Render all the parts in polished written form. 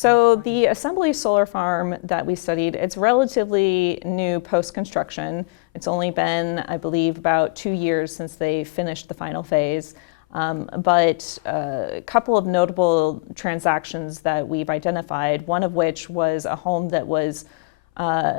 So the Assembly solar farm that we studied, it's relatively new post-construction. It's only been, I believe, about 2 years since they finished the final phase. But a couple of notable transactions that we've identified, one of which was a home that was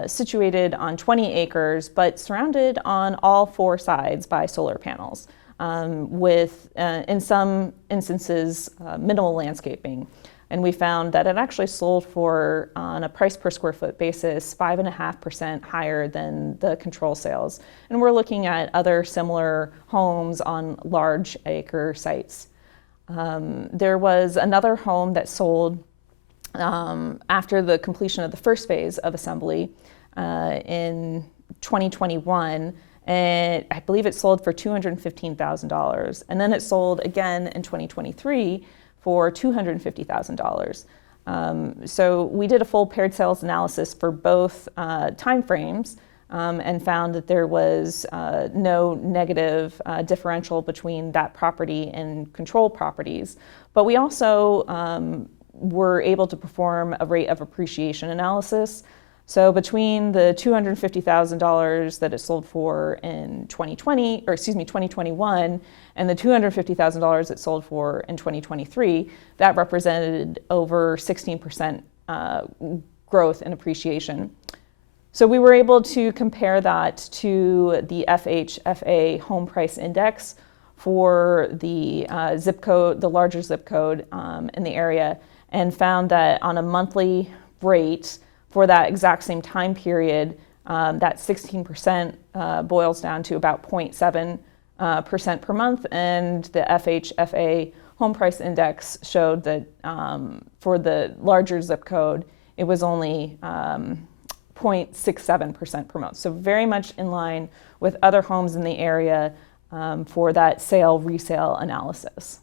situated on 20 acres, but surrounded on all 4 sides by solar panels, with, in some instances, minimal landscaping. And we found that it actually sold for, on a price per square foot basis, 5.5% higher than the control sales. And we're looking at other similar homes on large acre sites. There was another home that sold after the completion of the first phase of Assembly in 2021. And I believe it sold for $215,000. And then it sold again in 2023 for $250,000. So we did a full paired sales analysis for both timeframes and found that there was no negative differential between that property and control properties. But we also were able to perform a rate of appreciation analysis. So between the $250,000 that it sold for in 2021 and the $250,000 it sold for in 2023, that represented over 16% growth in appreciation. So we were able to compare that to the FHFA home price index for the zip code, the larger zip code in the area, and found that on a monthly rate, for that exact same time period, that 16% boils down to about 0.7% per month, and the FHFA home price index showed that for the larger zip code, it was only 0.67% per month. So very much in line with other homes in the area for that sale-resale analysis.